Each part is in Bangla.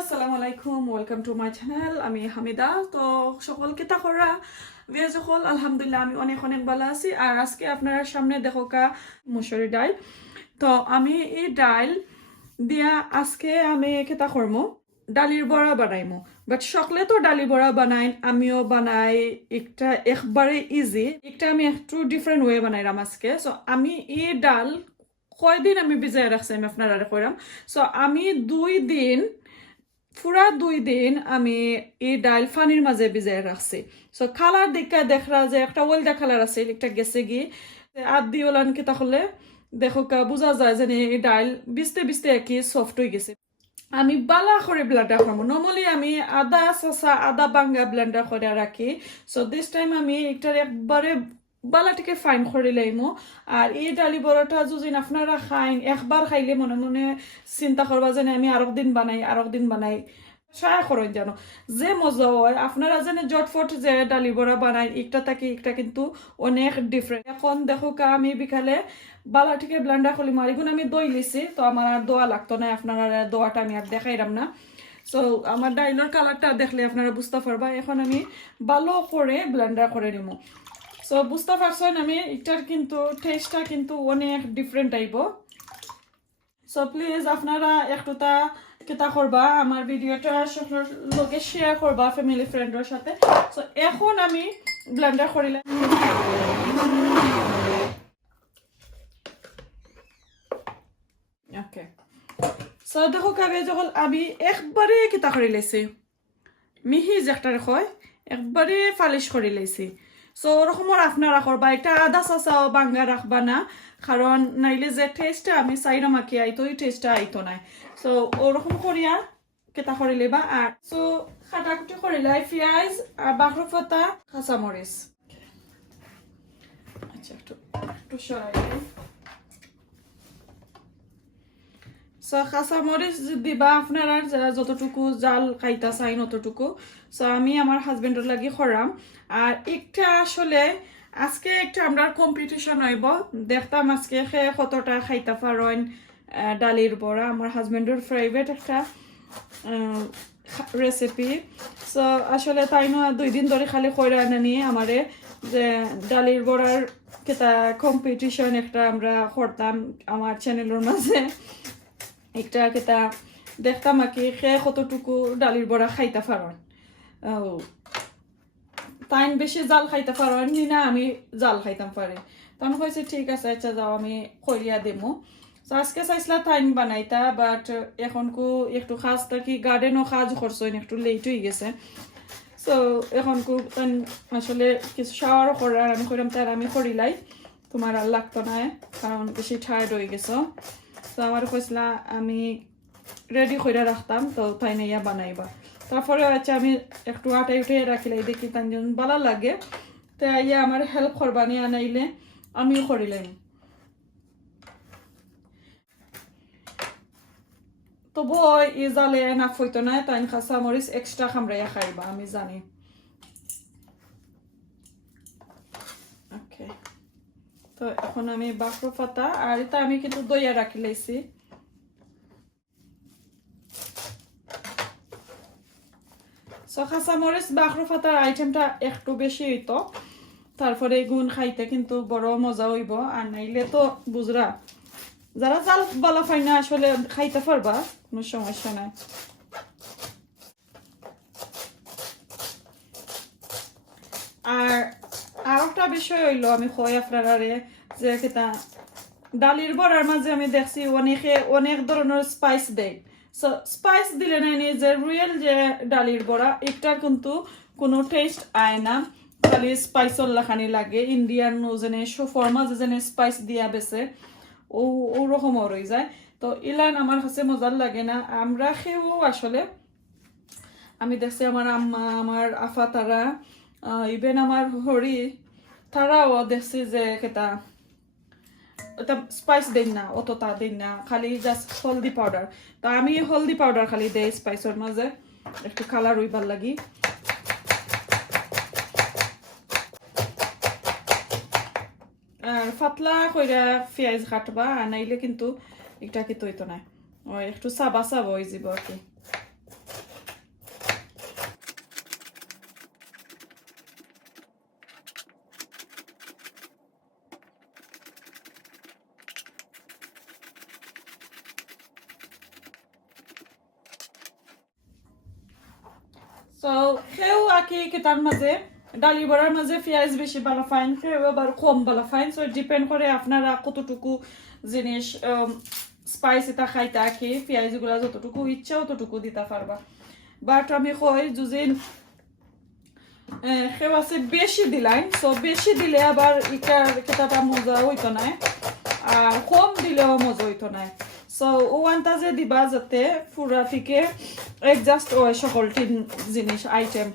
আসসালামু আলাইকুম, ওয়েলকাম টু মাই চ্যানেল। আমি হামিদা। তো সকলকে তাকরা ভিউয়ার্স সকল আলহামদুলিল্লাহ আমি অনেক অনেক ভালো আছি। আর আজকে আপনারা সামনে দেখো কা মুসুরি ডাল। তো আমি এই ডাল দিয়া আজকে আমি কেতা করবো ডালির বড়া বানাইমু। বাট সকলে তো ডালি বড়া বানাই, আমিও বানাই। একটা একবারে ইজি, একটা আমি একটু ডিফারেন্ট ওয়ে বানাইলাম আজকে। সো আমি এই ডাল কয়দিন আমি ভিজাই রাখছি আমি আপনারা কইরাম। সো আমি 2 দিন পুরা 2 দিন আমি এই ডাল ফানির মাঝে ভিজাই রাখছি। সো কালার দেখা যে একটা ওয়েলদা কালার আছে, একটা গেছে গিয়ে আর দি ওলান কি তাহলে দেখো বোঝা যায় যে এই ডাল বিছতে বিছতে একই সফট হয়ে গেছে। আমি বালা করে ব্লেন্ডার করবো। নর্মালি আমি আদা চাচা আদা বাঙ্গা ব্লেন্ডার করে রাখি। সো দিস টাইম আমি একটা একবারে বালাটিকে ফাইন করে লাইমো। আর এই ডালি বড়াটা যদি আপনারা খাইন একবার খাইলে মনে মনে চিন্তা করবা যে আমি আরেক দিন বানাই সায়া করেন জানো যে মজা হয়। আপনারা জানে জটফট যে ডালি বড়া বানাই একটা থাকি একটা কিন্তু অনেক ডিফারেন্ট। এখন দেখো আমি বিকালে বালাটিকে ব্লেন্ডার করলি মারিগুন আমি দই লিছি। তো আমার আর দোয়া লাগতো না, আপনারা দোয়াটা আমি আর দেখাইলাম না। সো আমার ডাইলের কালারটা দেখলে আপনারা বুঝতে পারবা। এখন আমি ভালো করে ব্লেন্ডার করে নিব। সো বুঝতে পারছেন আমি এটার কিন্তু টেস্টটা কিন্তু অনেক ডিফারেন্ট আইব। সো প্লিজ আপনারা একটুটা কেতা করবা, আমার ভিডিওটা সকলের লগে শেয়ার করবা ফ্যামিলি ফ্রেন্ডের সাথে। সো এখন আমি ব্লেন্ডার করিলাম। ওকে, সো দেখো কাবে যখন আমি একবারে কেতা করে লাইছি মিহি যেটা হয় একবারে ফালিশ করে লাইছি। সো ওরকমর আপনারা করবা, এটা আদা চাচাও বাঙ্গা রাখবা না, কারণ নাইলে যে টেস্টটা আমি চাইরা মাখি আইতো এই টেস্টটা আইতো নাই। সো ওরকম করিয়া কেতা করে লেবা। আর সো কাটাকুটি করিলাই পেঁয়াজ আর বাখর পাতা কাঁচামরিচ। আচ্ছা একটু একটু সরাই দিই। সো কাঁচামরিচ দিবা আপনারা যতটুকু জাল খাইতা চাইন অতটুকু। সো আমি আমার হাজবেন্ডের লাগি খরাম। আর একটা আসলে আজকে একটা আমরা কম্পিটিশন হইব, দেখতাম আজকে কতটা খাইতা পারেন ডালির বড়া। আমার হাজবেন্ডের ফেভারিট একটা রেসিপি। সো আসলে তাই না 2 দিন ধরে খালি কইরা আনানি আমারে যে ডালির বড়ার কেতা কম্পিটিশন একটা আমরা করতাম আমার চ্যানেলের মাঝে। একটা কেতা দেখতাম আর কি কতটুকু ডালির বড়া খাইতে পারেন। তাই বেশি জাল খাইতে পারেন না আমি জাল খাইতাম পারি। তখন কইছে ঠিক আছে আচ্ছা যাও আমি করিয়া দেবো। তো আজকে চাইছিলা টাইম বানাইতা, বাট এখন একটু কাজ থাকি গার্ডেনও কাজ করছো একটু লেট হয়ে গেছে। সো এখন আসলে কিছু শাওয়ার করার আমি করিলাম তার আমি করিলাই, তোমার আর লাগতো না কারণ বেশি টায়ার্ড হয়ে গেছো। তো আমার কইসলা আমি রেডি করে রাখতাম, তো তাই নিয়া বানাইবা। তারপরে আচ্ছা আমি একটু আটাই উঠে রাখিলাই দেখি তাই ভালো লাগে। তো ইয়া আমার হেল্প করবা নিয়ে আনাইলে আমিও করিলাম। তবু ই জালে না ফইতো না, তাই কাঁচা মরিচ এক্সট্রা খামড়াইয়া খাইবা আমি জানি। ওকে, তো এখন আমি বাকরো পাতা আর এটা আমি কিন্তু দইয়া রাখি লাইছি। সো কাঁচামরিচ বাখরো পাতার আইটেমটা একটু বেশি হইতো, তারপরে গুণ খাইতে কিন্তু বড় মজা হইব। আর নাইলে তো বুঝরা যারা জাল বলা পাই না আসলে খাইতে পারবা, কোনো সমস্যা নাই। আর একটা বিষয় হইলো আমি কই আপনারা যে কেতা ডালির বড়ার মাঝে আমি দেখছি অনেকে অনেক ধরনের স্পাইস দেয়। সো স্পাইস দিলে নাই যে রিয়েল যে ডালির বড়া একটার কিন্তু কোনো টেস্ট আয় না, খালি স্পাইসর লাখানি লাগে। ইন্ডিয়ান যেনে ফরমা যেনে স্পাইস দিয়া বেছে ওরকম রয়ে যায়। তো ইলান আমার কাছে মজার লাগে না। আমরা খেয়েও আসলে আমি দেখছি আমার আম্মা আমার আফা তারা ইভেন আমার হরি তারাও দেখছি যে কেতা ওটা স্পাইস দেন না, অতটা দেন না, খালি জাস্ট হলদি পাউডার। তো আমি হলদি পাউডার খালি দেই স্পাইসের মাঝে একটু কালার হইবার লাগি। আর পাতলা কইরা পেঁয়াজ কাটবা, আর নাইলে কিন্তু এটা কি তৈতো না, একটু সাবা সাবা হয়ে যাব আর কি। সো সেও আঁকি কেটার মাঝে ডালি বড়ার মাঝে পেঁয়াজ বেশি ভালো ফাইন সেও আবার কম ভালো ফাইন সো ডিপেন্ড করে আপনারা কতটুকু জিনিস স্পাইস এটা খাইতে আঁকি পেঁয়াজগুলা যতটুকু ইচ্ছা ততটুকু দিতে পারবা বাট আমি কই যুজিন সেও আছে বেশি দিলাই সো বেশি দিলে আবার ইটার কেটাটা মজা হইতো না আর কম দিলেও মজা হইতো না সো ওয়ানটা যে দিবা যাতে পুরা থেকে অ্যাডজাস্ট হয় সকলটি জিনিস আইটেম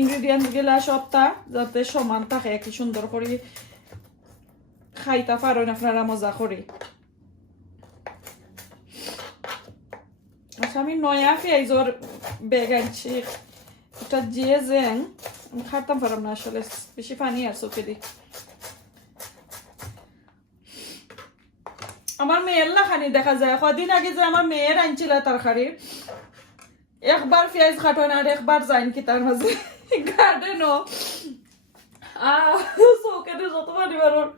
ইনগ্রিডিয়েন্টস গুলা সবটা যাতে সমান থাকে কি সুন্দর করে খাইতে পারেন আপনারা মজা করে আচ্ছা আমি নয়া পেঁয়াজর বেগ আনছি এটা যে জেং খাইতাম পারলাম না আসলে বেশি পানি আর চোখে দিই আমার মেয়ের লাখানি দেখা যায় কদিন আগে যে আমার মেয়ের আনছিল তরকারি একবার পেঁয়াজ কাটন আর একবার যাইন কি তার মাঝে গার্ডেনও চোখে যত পানি বারোর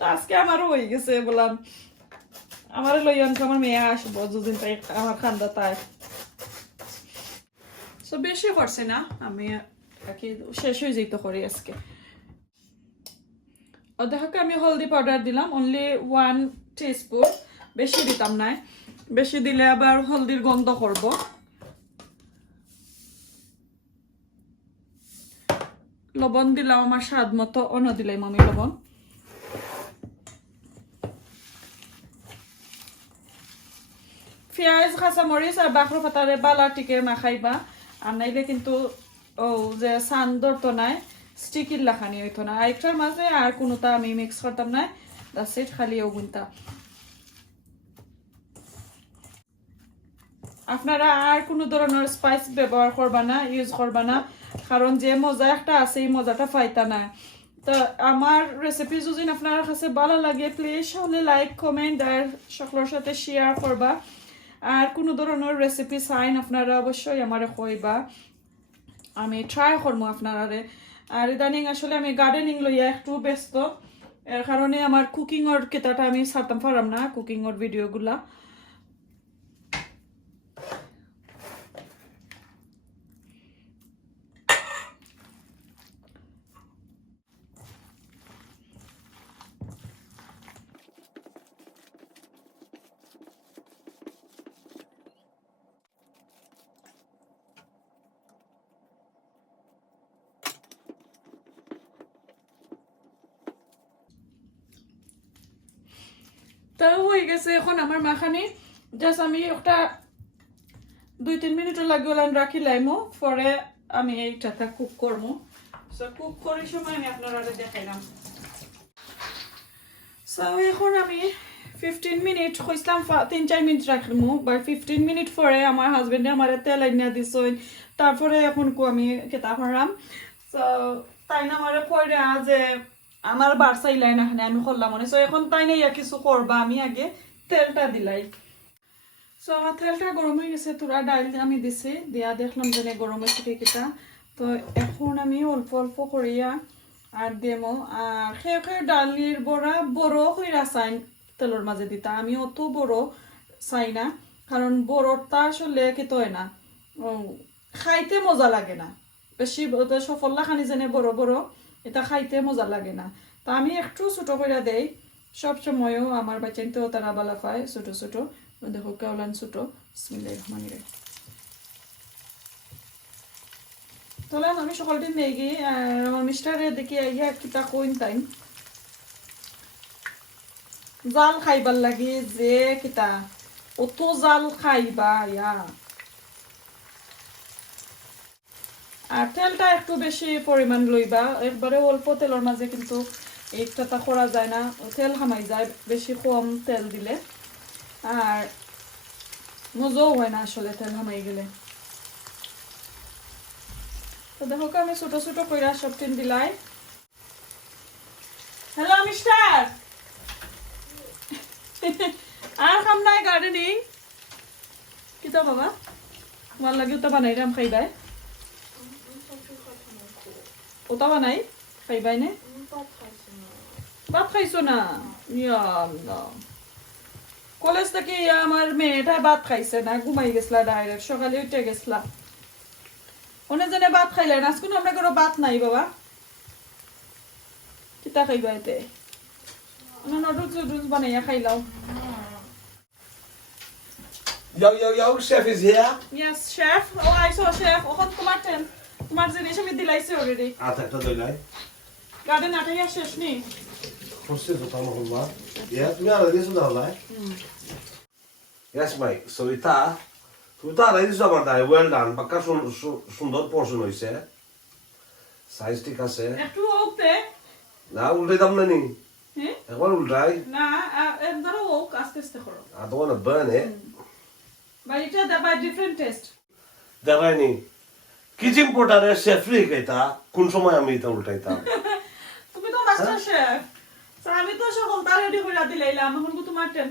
আজকে আমারও হয়ে গেছে বললাম আমার লইয়ান আমার মেয়ে আসবো দুদিন তাই আমার খান্দা তাই তো বেশি করছে না আমি শেষ হয়ে যেতে করি আজকে দেখো আমি হলদি পাউডার দিলাম অনলি 1 টিস্পুন বেশি দিতাম না বেশি দিলে আবার হলদির গন্ধ করব লবণ দিলাম আমার স্বাদ মতো অন্য দিলাম আমি লবণ পেঁয়াজ কাঁচামরিচ আর বাখর পাতারে বালা টিকে মাখাইবা আর নাইলে কিন্তু ও যে সান ধরতো নাই স্টিকির লাখানি হইতো না আরেকটার মাঝে আর কোনোটা আমি মিক্স করতাম না দ্যাটস ইট খালি ওগুনটা আপনারা আর কোনো ধরনের স্পাইস ব্যবহার করবা না ইউজ করবা না কারণ যে মজা একটা আছে এই মজাটা পাইতা না তো আমার রেসিপি যদি আপনার কাছে ভালো লাগে প্লিজ হলে লাইক কমেন্ট আর সকলের সাথে শেয়ার করবা আর কোনো ধরনের রেসিপি চাইন আপনারা অবশ্যই আমারে কইবা আমি ট্রাই করবো আপনারা আর ইদানিং আসলে আমি গার্ডেনিং লইয়া একটু ব্যস্ত এর কারণে আমার কুকিংয়ের কেতাটা আমি ছাড়তাম পারলাম না কুকিংয়ের ভিডিওগুলা তো হয়ে গেছে এখন আমার মাখানি জাস্ট আমি একটা 2-3 মিনিট লাগবে রাখি লাইমো পরে আমি এইটাতে কুক করবো সো কুক করার সময় আমি আপনারা দেখাইলাম সো এখন আমি 15 মিনিট কইলাম 3-4 মিনিট রাখবো বাট 15 মিনিট পরে আমার হাজবেন্ডে আমার তেল আইনা দিছেন তারপরে এখন আমি কেতা করাম সো তাই না আমার পরে যে আমার বারসাই লাইন এখানে আমি করলাম মনে সো এখন তাই না কিছু করবা আমি আগে তেলটা দিলাই সো আমার তেলটা গরম হয়ে গেছে তোরা ডাইল আমি দিছি দিয়া দেখলাম যে গরম হয়েছে কেটা তো এখন আমি অল্প অল্প করিয়া আর দেমো আর সেই ডালির বড়া বড় হইরা চাই তেলের মাঝে দিতা আমি অত বড় চাই না কারণ বড়টা আসলে খেতে হয় না খাইতে মজা লাগে না বেশি সফল্লা খানি যেনে বড় বড় এটা খাইতে মজা লাগে না তা আমি একটু ছোট করে দেই সব সময়ও আমার বাচ্চাতেও তারা বালা পায় ছোট ছোট দেখো কেওলান ছোট বিসমিল্লাহির রহমানির রহিম তোলাম আমি সকালটি নিয়ে গিয়ে আমার মিস্টারে দেখি ইয়া কিতা কইন টাইম জাল খাইবার লাগে যে কিতা অত জাল খাইবা ইয়া আর তেলটা একটু বেশি পরিমাণ লইবা একবারে অল্প তেলের মাঝে কিন্তু এইটা করা যায় না তেল হামাই যায় বেশি কম তেল দিলে আর মজাও হয় না আসলে তেল হামাই গেলে তো দেখো আমি ছোট ছোট কইরা সব তিন দিলাই হ্যালো মিস্টার আর কাম নাই গার্ডেনিং কিতা বাবা তোমার লাগে ওটা বানাই রাম খাইবাই ওটা বানাই খাইবাই নে ভাত খাইছো না ইয়া আল্লাহ কলেজ থেকে আমার মেয়েটা ভাত খাইছে না ঘুমাই গেছলা ডাইরেক্ট সকালে উঠে গেছলা অনেকজনে ভাত খাইলেন আজকে আমরা কোনো ভাত নাই বাবা কিতা খাইবা এতে নুডলস বানাইয়া খাইলাও Yo, chef is here. Yes, chef. Oh, I saw chef. ওখান তোমার জিনিস আমি দিলাইছি অলরেডি একটা দইলাই গার্ডেন আটাইয়া শেষ নি হচ্ছে তো তাম হলবা ইয়া তুমি আর দিছো না হলাই Yes, Mike. So তুমি তো আর দিছো আমার দাই ওয়েল ডান পাকা সুন্দর পোর্শন হইছে সাইজ ঠিক আছে একটু ওতে না উল্টে দাম না নি হ্যাঁ একবার উল্টাই না ধরো ও আস্তে আস্তে করো I don't want to burn it. But এটা দেবা ডিফারেন্ট টেস্ট দেখাইনি কিচিং পোর্টারের শেফরি কইতা কোন সময় আমি এটা উল্টাইতাম তুমি তো মাস্টার শেফ তো আমি তো সকল তা রেডি করে দিলাইলাম এখন তো তোমার টেন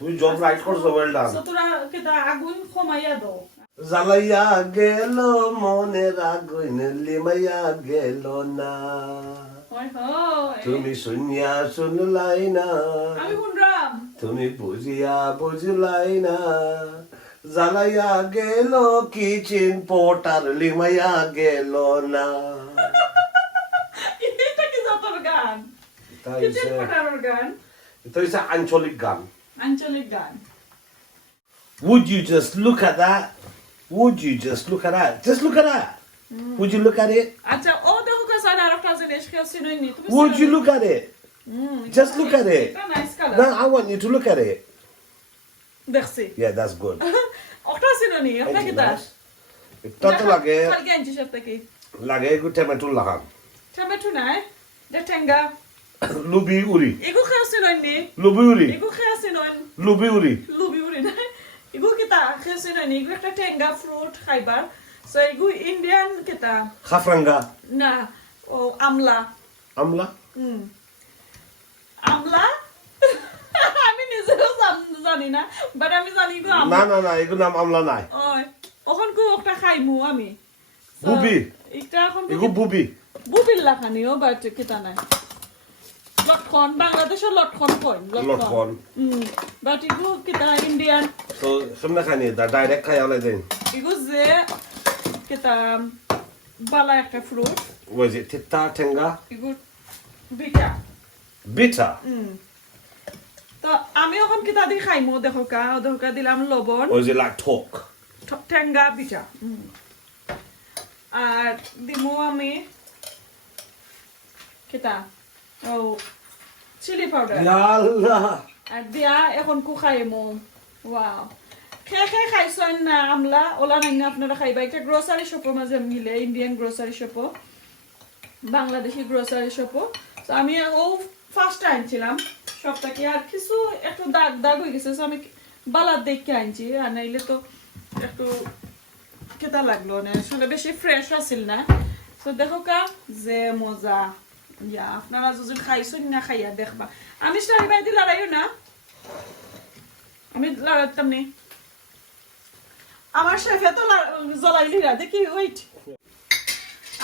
তুমি জব রাইট করছো ওয়েল ডান সো তোরা কেটা আগুন কমাইয়া দাও জ্বালাইয়া গেল মনের আগুন লিমাইয়া গেল না হয় হয় তুমি শুনিয়া শুনলাই না আমি শুনরাম তুমি বুঝিয়া বুঝলাই না জ্বালাইয়া গেল কিচিন পোর্টার লিমাইয়া গেল না এটা কি যতর গান কিচেন পটার গান এটা হচ্ছে আঞ্চলিক গান আঞ্চলিক গান Would you just look at that? Would you just look at that? Just look at that. Would you look at it? আচ্ছা ও দেখো কা সারা আর একটা জিনিস খেলছি নইনি তুমি Would you look at it? Just look at it. এটা nice colour No, I want you to look at it. দেখছি Yeah, that's good. একটা সিনোনি একটা কি দাস এটা তো লাগে কাল গেঞ্জি সাথে কি লাগে একটু টমেটো লাগান টমেটো নাই দে টেঙ্গা লুবি উরি এগু খেলছি নইনি লুবি উরি এগু খেলছি নইন লুবি উরি লুবি উরি না এগু কিতা খেলছি নইনি এগু একটা টেঙ্গা ফ্রুট খাইবার সো এগু ইন্ডিয়ান কিতা খাফরাঙ্গা না ও আমলা আমলা আমলা আমি নিজেও জানি না বাট আমি জানি গো না এগুলো নাম আমলা নাই ওই ওখন কো একটা খাইমু আমি বুবি এটা এখন এগু বুবি বুবিল লাখানিও বাট কিতা নাই লটকন বাংলাদেশের লটকন কয় লটকন বাট ইগু কিতা ইন্ডিয়ান তো শুননা খানি দা ডাইরেক্ট খাই আলাই দেন ইগু যে কিতা বালা একটা ফ্রুট ওই যে তিতা টেঙ্গা ইগু বিটা বিটা তো আমি এখন কিতা দি খাইমু দেখো কা দিলাম লবণ ওই যে লাইক ঠক টেঙ্গা বিটা আর দিমু আমি কিতা ও চিলি পাউডার আল্লাহ আর দিয়া এখন কু খাইমু ওয়াও খেয়ে খাইছেন না আমলা ওলা নাই না আপনারা খাইবা একটা গ্রোসারি শপের মাঝে মিলে Indian grocery shop Bangladeshi grocery shop তো আমি ও ফার্স্ট আনছিলাম সবটাকে আর কিছু একটু দাগ হয়ে গেছে আমি বালার দেখে আনছি আর নাইলে তো একটু কেতা লাগলো না আসলে বেশি ফ্রেশ আছিল না তো দেখো কা যে মজা ইয়া আপনারা যদি খাইছেন না খাইয়া দেখবা আমি স্টারি বাই দি লড়াইও না আমি লড়াইতাম নি আমার শেফে তো জ্বলাইলি না দেখি ওয়েট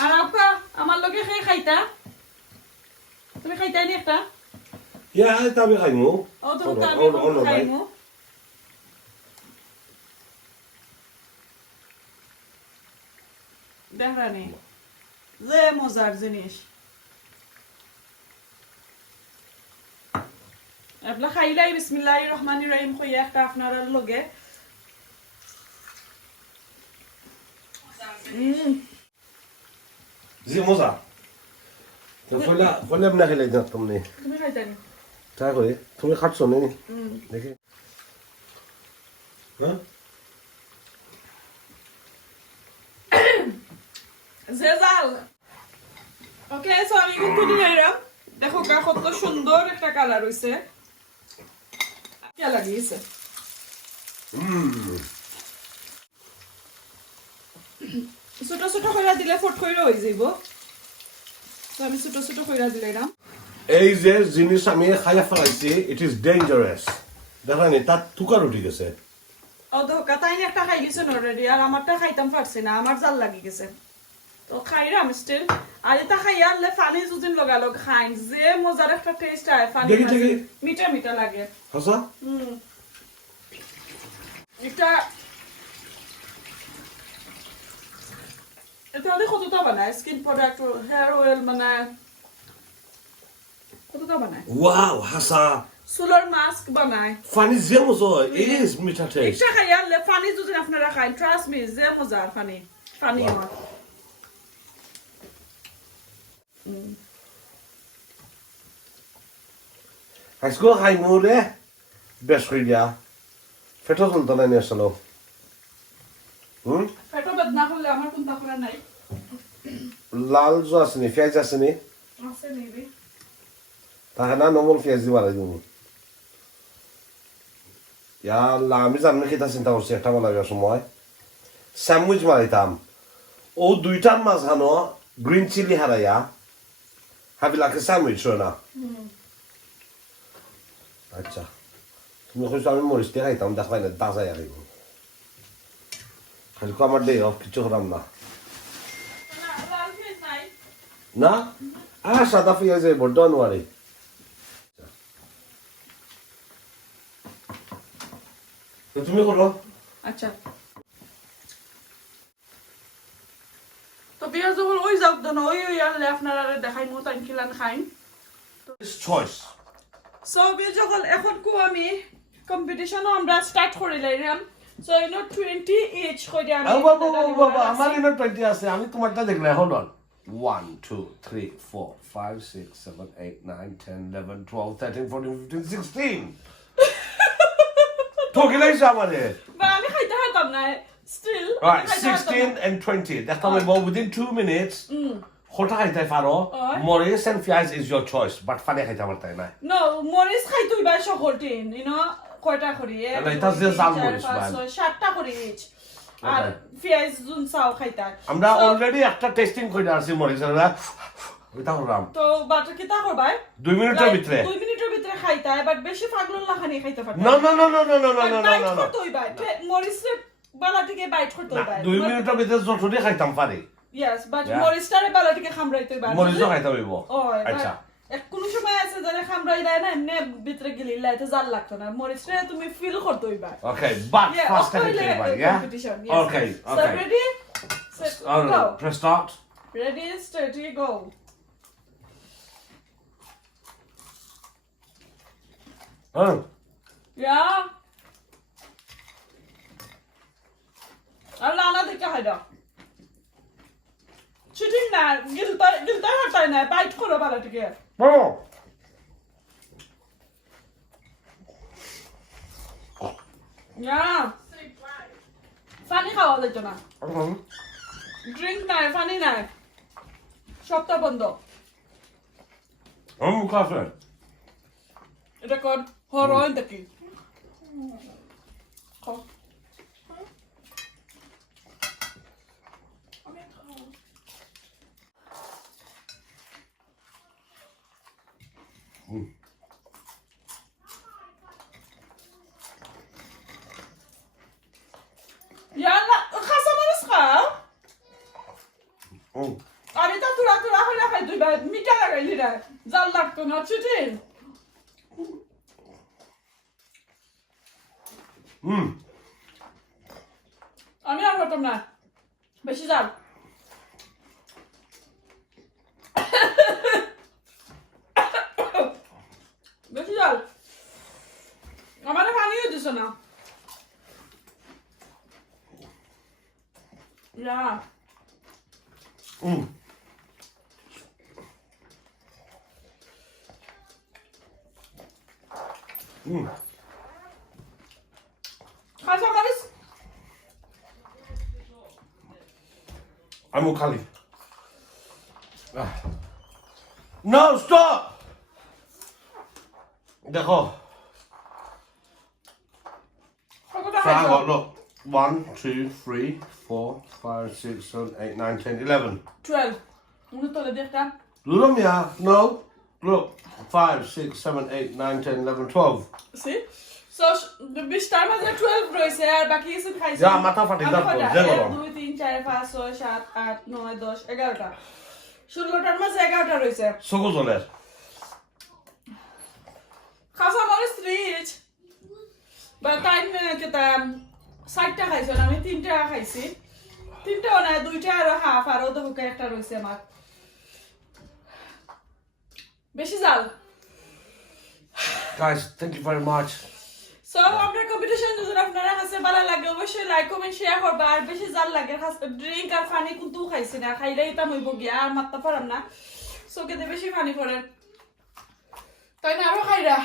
আর আপা আমার লগে খাইতা তুমি খাইতাই নি একটা ইয়া এটা আমি খাইমু ও তো আমি খাইমু দেখরানি যে মজার জিনিস আপনা খাইলাই বিসমিল্লাহির রহমানির রহিম কইয়া একটা আপনারা লগে জি মজা তো ফলে আপনি খেলে না তুমি তুমি খাইতানি ট্রাই করি তুমি খাচ্ছ নি দেখি হ্যাঁ যে জাল ওকে সো আমি কিন্তু নিলাম দেখো কত সুন্দর একটা কালার হইছে কি লাগিয়েছে ছোট ছোট কইরা দিলে ফট কইরা হই যাইব তো আমি ছোট ছোট কইরা দিলাম এই যে জিনিস আমি খাইয়া ফেলাইছি ইট ইজ ডেঞ্জারাস দেখেন তার থুকার উঠে গেছে ও ধোকা তাই একটা খাই গেছেন অলরেডি আর আমারটা খাইতাম পারছি না আমার জাল লাগি গেছে তো খাইরাম স্টিল আর এটা খাইয়া আনলে পানি যদি লগালো খাইন যে মজার একটা টেস্ট আয় পানি মিঠা মিঠা লাগে হাসা এটা আপনাদের কতটা বানায় স্কিন প্রোডাক্ট হেয়ার অয়েল বানায় কতটা বানায় Wow, Hasa. চুলের মাস্ক বানায় Funny Zemozo. It is Mita taste. একটা খাইয়া ফানি যদি আপনারা খান ট্রাস্ট মি যে মজার ফানি ফানি আমার Asko hai mure. Best idea. Feto sultana ni asalo. পেটো বেদনা করলে আমার কোনটা করা নাই Lal jo asini, fiaz asini. আছে maybe Tahana normal fiaz di bala dimu. Ya Allah, আমি জানি কিতা চিন্তা করছি একটা বানাবার সময় স্যান্ডউইচ মারাইতাম ও দুইটার মাঝখানো গ্রিন চিলি হারাইয়া হাবিলাকে স্যান্ডউইচ হয় না আচ্ছা তুমি কইছো আমি মরিচ দিয়ে খাইতাম দেখাই না দাজাই আর খালি আমার ডে অফ কিছু হলাম না লাল ফেস নাই না সাদা পেঁয়াজ বড্ড আনোয়ারি তুমি করো আচ্ছা তো বিয়া যখন ওই যাওক দন ওই আনলে আপনারা দেখাই মো তাই খিলান খাইন চয়েস সো বিয়া যখন এখন কো আমি কম্পিটিশনও আমরা স্টার্ট করে লাইরাম সো ইনো 20 ইচ কইরা আমি বাবা আমার ইনো 20 আছে আমি তোমারটা দেখলে হোল্ড অন 1 2 3 4 5 6 7 8 9 10 11 12 13 14 15 16 ঠকে লাইছ আমারে বা আমি খাইতে হাতাম না still Right, 16 and 20. That's how we go within 2 minutes. Hota haita faro. Morris and Fiaz is your choice, but funny haita martai na. নো মরিস খাইতুই বাই সকলটিন ইনো কয়টা করি Like, that's just all Morris, man. 7টা করি ইচ আর পিয়াজ জুন চাও খাইতা আমরা already একটা testing কইরা আছি Morris এর ওইটা হলাম তো বাটা কি তা করবাই 2 মিনিটের ভিতরে 2 মিনিটের ভিতরে খাইতা বাট বেশি পাগলন লাখানি খাইতে পারতা No, no, no, no, no, no, no, no, no, no, no. তুই বাই মরিস বালা থেকে বাইট করতে বাই 2 মিনিটের ভিতরে যতটি খাইতাম পারি ইয়েস বাট Yeah. মরিসটারে বালা থেকে খামরাইতে বাই মরিচও খাইতে হইব ওই আচ্ছা এক কোন সময় আছে যারা খামরাই দেয় না এমনি ভিতরে গেলি লাইতে জাল লাগতো না মরিসটা তুমি ফিল করতে হইবা Okay, but Yeah, first okay, time like, yeah? competition, yes. Okay, So okay. ready? Set, All go. right, press start. Ready, steady, go. Oh, Yeah. Allah ana dikkat hayda. Cheating na, gilta hatay na, bite koro bala tike. oh. Yeah. Funny খাওয়া যাইতো না। Okay. Drink নাই, funny নাই। সবটা বন্ধ। Kafe. এটা কর হরন দেখি। খাও। يلا خاصة ما نسخة Oh. أنا تطلع هلا خيدو بعد ميتا لغا زلقتو ناتشتين আমি আর হতাম না বেশি যাও বেশি যাও আমার পানিও দিছ না ইয়া খাসা মারিস I'm Khali. No, stop! দেখো কতটা So hang খাইছো on, look. 1, 2, 3, 4, 5, 6, 7, 8, 9, 10, 11. 12 উনি তোলে দেখটা Look, yeah. No. Look. 5, 6, 7, 8, 9, 10, 11, 12. C so বিশটার মাঝে 12 রয়েছে আর বাকি কিছু খাইছি যা, মাথা ফাটি, আমি দাঁত কয়টা? পড়ে, যে 1, বলো। 2 3 4 5 6 7 8 9 10 11টা 16টার মাঝে 11টা রয়েছে চকু জ্বলের। খাসা মরিস রিচ বা টাইম কেতা 60টা খাইছো না আমি 3টা খাইছি তিনটাও না, দুইটা আরো হাফ, আরো দেখো একটা রয়েছে আমার। বেশি জাল। Guys, thank you very much. So আমরা কম্পিটিশন যদি আপনারা কাছে ভালো লাগে অবশ্যই লাইক কমেন্ট শেয়ার করবা। আর বেশি জাল লাগে ড্রিঙ্ক আর পানি কিন্তু খাইছি না, খাইলেই তা মইব গিয়া আর মারতে পারাম না। সো কেতে বেশি পানি পড়ে তাই না আরো খাইরা।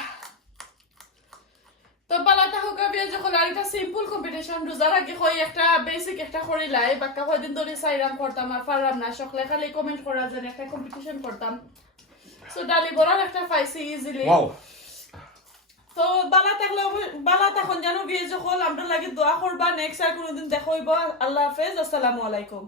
তো বালাটা হোক বিয়ে যখন আর এটা সিম্পল কম্পিটিশন, রোজার আগে হয় একটা বেসিক একটা করিলাই, বাক্কা কয়দিন ধরে সাইরাম করতাম আর পারলাম না, সকলে খালি কমেন্ট করা যেন একটা কম্পিটিশন করতাম। সো ডালি বড়ার একটা পাইছি ইজিলি। Wow. তো বালা তখন জানো বিয়ে যখন আমরা লাগে দোয়া করবা। নেক্সট আর কোনোদিন দেখা হইব। আল্লাহ হাফেজ, আসসালামু আলাইকুম।